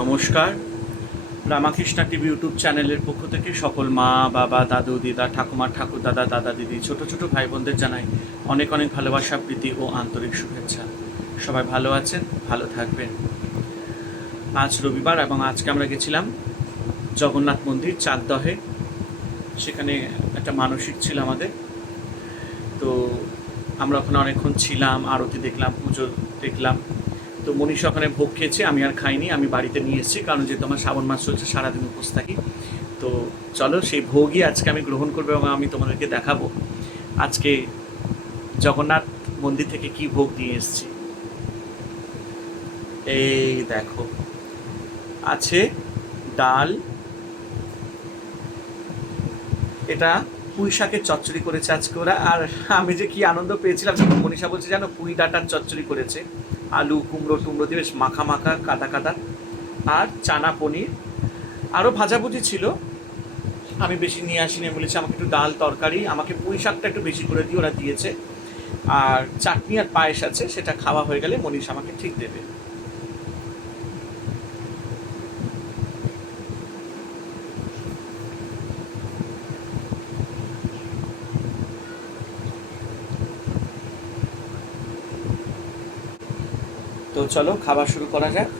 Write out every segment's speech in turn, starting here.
নমস্কার। Ramakrishna TV YouTube চ্যানেলের পক্ষ থেকে সকল মা বাবা দাদু দিদা ঠাকুমা ঠাকুর দাদা দাদা দিদি ছোট ছোট ভাই বোনদের জানাই অনেক অনেক ভালোবাসা প্রীতি ও আন্তরিক শুভেচ্ছা। সবাই ভালো আছেন, ভালো থাকবেন। আজ রবিবার এবং আজকে আমরা গেছিলাম জগন্নাথ মন্দির চাকদহে। সেখানে একটা মানসিক ছিল আমাদের, তো আমরা ওখানে অনেকক্ষণ ছিলাম, আরতি দেখলাম, পুজো দেখলাম। তো মনীষা ওখানে ভোগ খেয়েছে, আমি আর খাইনি, আমি বাড়িতে নিয়ে এসেছি, কারণ যেহেতু আমার শ্রাবণ মাস চলছে সারাদিন উপোস থাকি। তো চলো সেই ভোগই আজকে আমি গ্রহণ করবো এবং আমি তোমাদেরকে দেখাবো আজকে জগন্নাথ মন্দির থেকে কি ভোগ নিয়ে এসেছি। এই দেখো, আছে ডাল, এটা পুঁই শাকের চচ্চড়ি করেছে আজকে ওরা। আর আমি যে কি আনন্দ পেয়েছিলাম যখন মনীষা বলছে জানো পুঁই ডাঁটার চচ্চড়ি করেছে, আলু কুমড়ো টুমড়ো দিয়ে বেশ মাখা মাখা কাদা কাদা, আর চানা পনির, আরও ভাজাভুজি ছিল। আমি বেশি নিয়ে আসিনি, বলেছি আমাকে একটু ডাল তরকারি, আমাকে পুঁই শাকটা একটু বেশি করে দিয়ে ওরা দিয়েছে, আর চাটনি আর পায়েস আছে, সেটা খাওয়া হয়ে গেলে মনীষা আমাকে ঠিক দেবে। তো চলো খাবার শুরু করা যাক।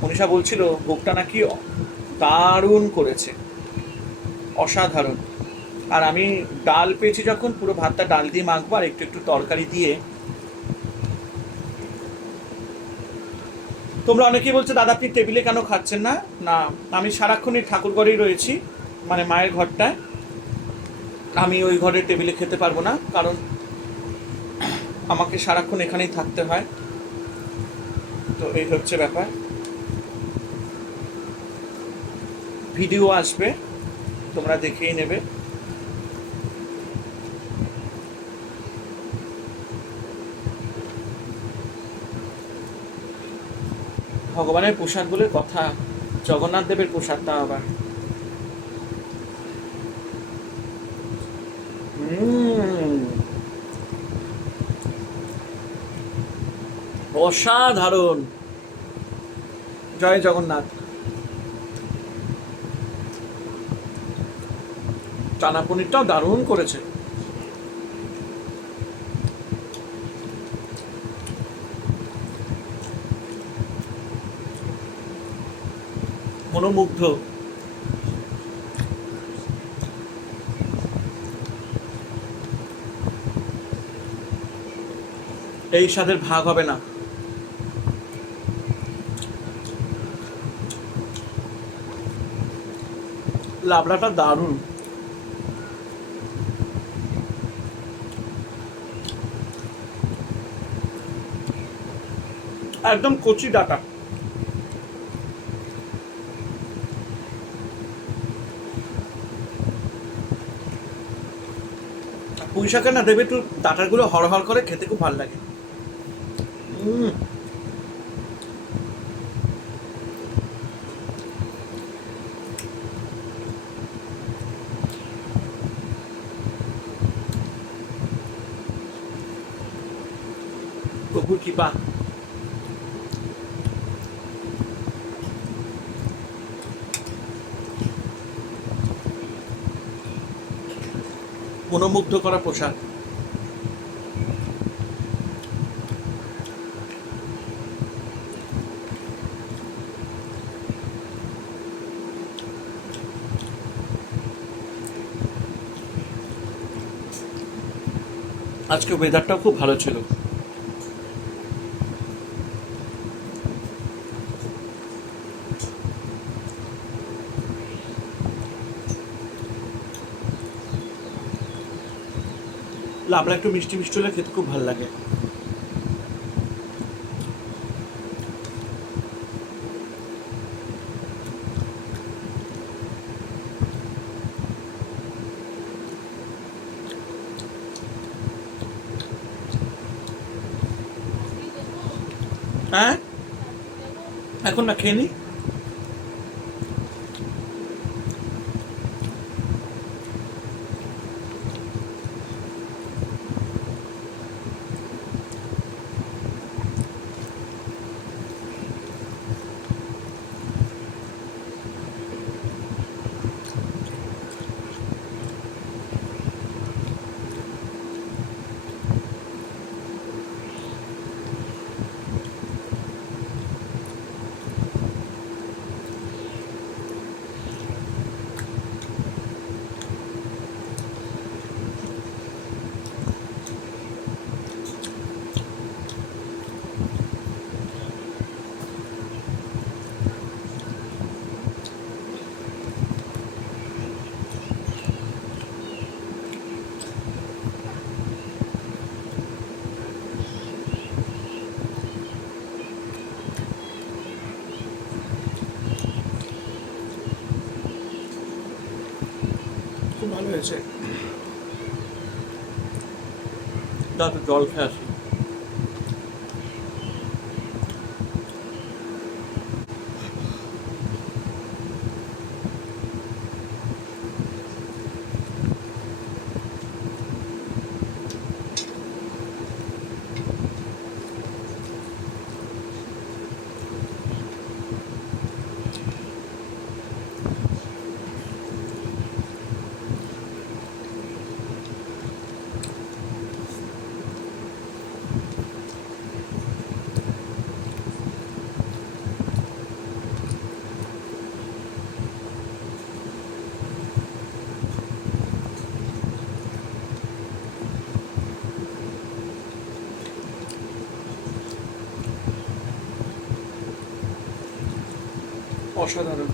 মনীষা বলছিল ভোগটা নাকি দারুণ করেছে, অসাধারণ। আর আমি ডাল পেয়েছি যখন, পুরো ভাতটা ডাল দিয়ে মাখবো আর একটু একটু তরকারি দিয়ে। তোমরা অনেকেই বলছো দাদা আপনি টেবিলে কেন খাচ্ছেন না? না, আমি সারাক্ষণই ঠাকুর ঘরেই রয়েছি, মানে মায়ের ঘরটায়। আমি ওই ঘরের টেবিলে খেতে পারবো না, কারণ আমাকে সারাক্ষণ এখানেই থাকতে হয়। তো এই হচ্ছে ব্যাপার। ভিডিও আসবে, তোমরা দেখেই নেবে। ভগবানের প্রসাদ বলে কথা, জগন্নাথ দেবের প্রসাদটা আবার অসাধারণ। জয় জগন্নাথ। চানা পনিরটাও দারুণ করেছে, মনোমুগ্ধ। এই স্বাদের ভাগ হবে না। লাবড়াটা দারুণ, একদম কচি ডাটা। পুঁই শাকের না দেবে একটু ডাটাগুলো হড়হড় করে, খেতে খুব ভালো লাগে। প্রভুর কৃপা। মনোমুগ্ধ করা প্রসাদ। আজকে ওয়েদারটাও খুব ভালো ছিল। লাবড়া একটু মিষ্টি মিষ্টি হলে খেতে খুব ভালো লাগে। হ্যাঁ, এখন না, খেয়ে নি। হয়েছে। দাদা জল খেয়ে আসি। অসাধারণ।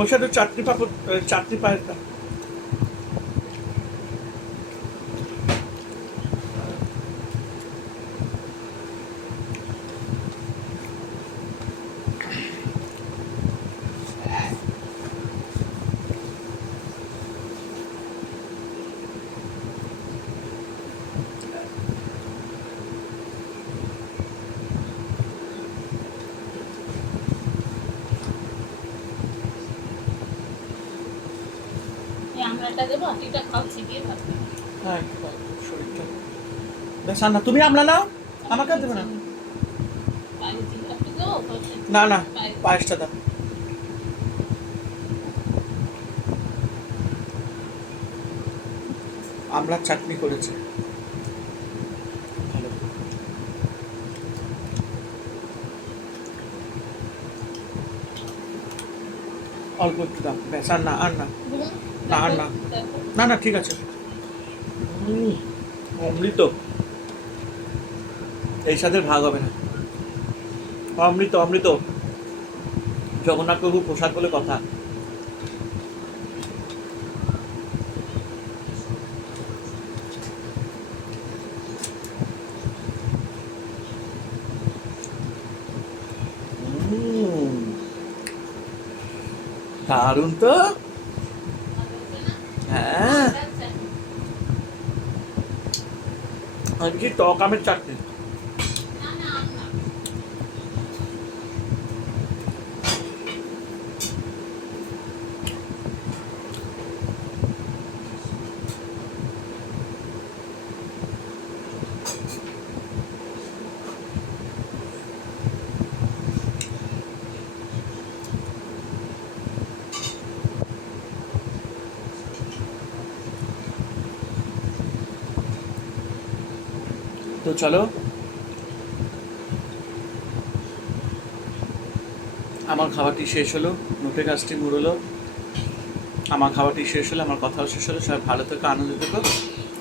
বসে তো চাটনি পাপড়, চাটনি পায়ের। আমরাটা দেবো, এটা খাচ্ছি দিয়ে ভাত। হ্যাঁ একটু খাও, শরীরটা বেশ। না তুমি আমলা নাও, আমাকে আর দেবে না। না না, পায়েসটা দাও। আমলার চাটনি করেছে ভালো। অল্প একটু দাও, ব্যাস, আর না, আর না, দেখুন, না, আর না, দেখো। না, না, ঠিক আছে। অমৃত, এই স্বাদের ভাগ হবে না। অমৃত, অমৃত, জগন্নাথ প্রভু প্রসাদ বলে কথা। দারুণ তো। হ্যাঁ, আচ্ছা, আর কি টক আমের চাটনি। না না আম না। তো চলো, আমার খাবারটি শেষ হলো, নোটে গাছটি মুড়লো, আমার খাবারটি শেষ হলো, আমার কথাও শেষ হলো। সবাই ভালো থেকো, আনন্দ থেকো,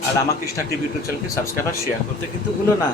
আর আমার কৃষ্ণা টিভি ইউটিউব চ্যানেলকে সাবস্ক্রাইব আর শেয়ার করতে কিন্তু ভুলো না।